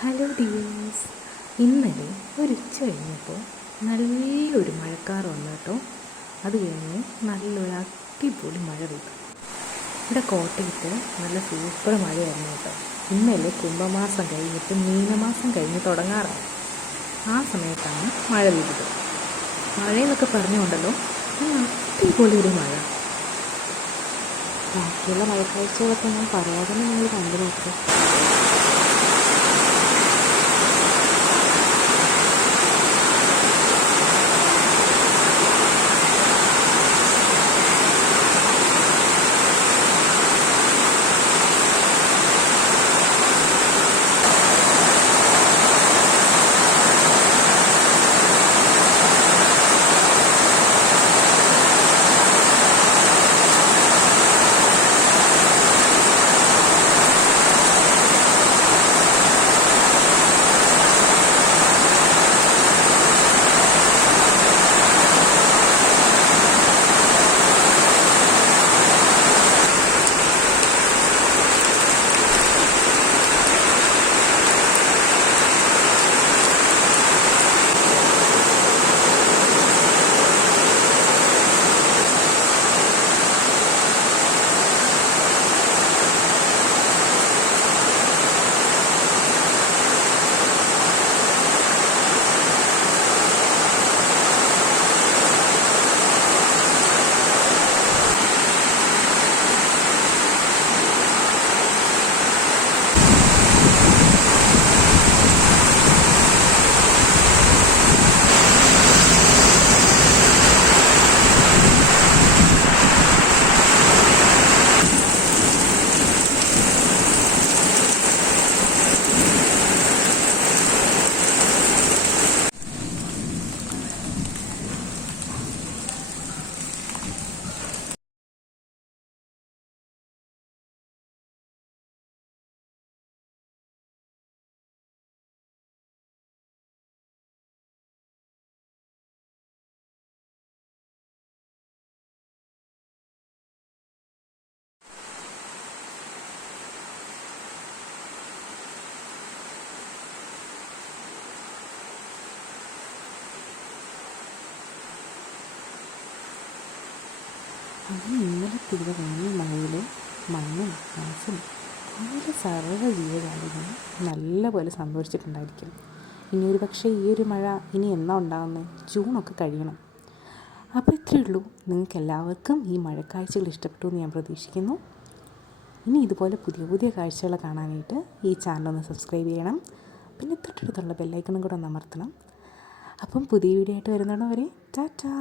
Hello dears, ഇന്നലെ ഒരു ഉച്ച കഴിഞ്ഞപ്പോൾ നല്ലൊരു മഴക്കാർ വന്നു കേട്ടോ. അത് കഴിഞ്ഞ് നല്ലൊരു അടിപൊളി മഴ പെയ്തു. ഇവിടെ കോട്ടയത്ത് നല്ല സൂപ്പർ മഴയായിരുന്നു കേട്ടോ. ഇന്നലെ കുംഭമാസം കഴിഞ്ഞിട്ട് മീനമാസം കഴിഞ്ഞ് തുടങ്ങാറാണ്. ആ സമയത്താണ് മഴ പെയ്തത്. മഴയെന്നൊക്കെ പറഞ്ഞുകൊണ്ടല്ലോ, നല്ല അടിപൊളി ഒരു മഴ. ബാക്കിയുള്ള മഴക്കാഴ്ചകളൊക്കെ ഞാൻ പറയാതെ നിങ്ങൾ കണ്ടു നോക്കുക. അത് ഇന്നലെ പെയ്ത വേനൽ മഴയിൽ മണ്ണും ഗ്യാസും അങ്ങനെ സർവ്വ ജീവജാലങ്ങളും നല്ലപോലെ സന്തോഷിച്ചിട്ടുണ്ടായിരിക്കും. ഇനി ഒരു പക്ഷേ ഈ ഒരു മഴ ഇനി എന്നാ ഉണ്ടാകുന്നത്? ജൂണൊക്കെ കഴിയണം. അപ്പോൾ ഇത്രയേ ഉള്ളൂ. നിങ്ങൾക്ക് എല്ലാവർക്കും ഈ മഴക്കാഴ്ചകൾ ഇഷ്ടപ്പെട്ടു എന്ന് ഞാൻ പ്രതീക്ഷിക്കുന്നു. ഇനി ഇതുപോലെ പുതിയ പുതിയ കാഴ്ചകൾ കാണാനായിട്ട് ഈ ചാനലൊന്ന് സബ്സ്ക്രൈബ് ചെയ്യണം. പിന്നെ തൊട്ടടുത്തുള്ള ബെല്ലൈക്കണും കൂടെ ഒന്ന് അമർത്തണം. അപ്പം പുതിയ വീഡിയോ ആയിട്ട് വരുന്നവരെ ടാറ്റാ.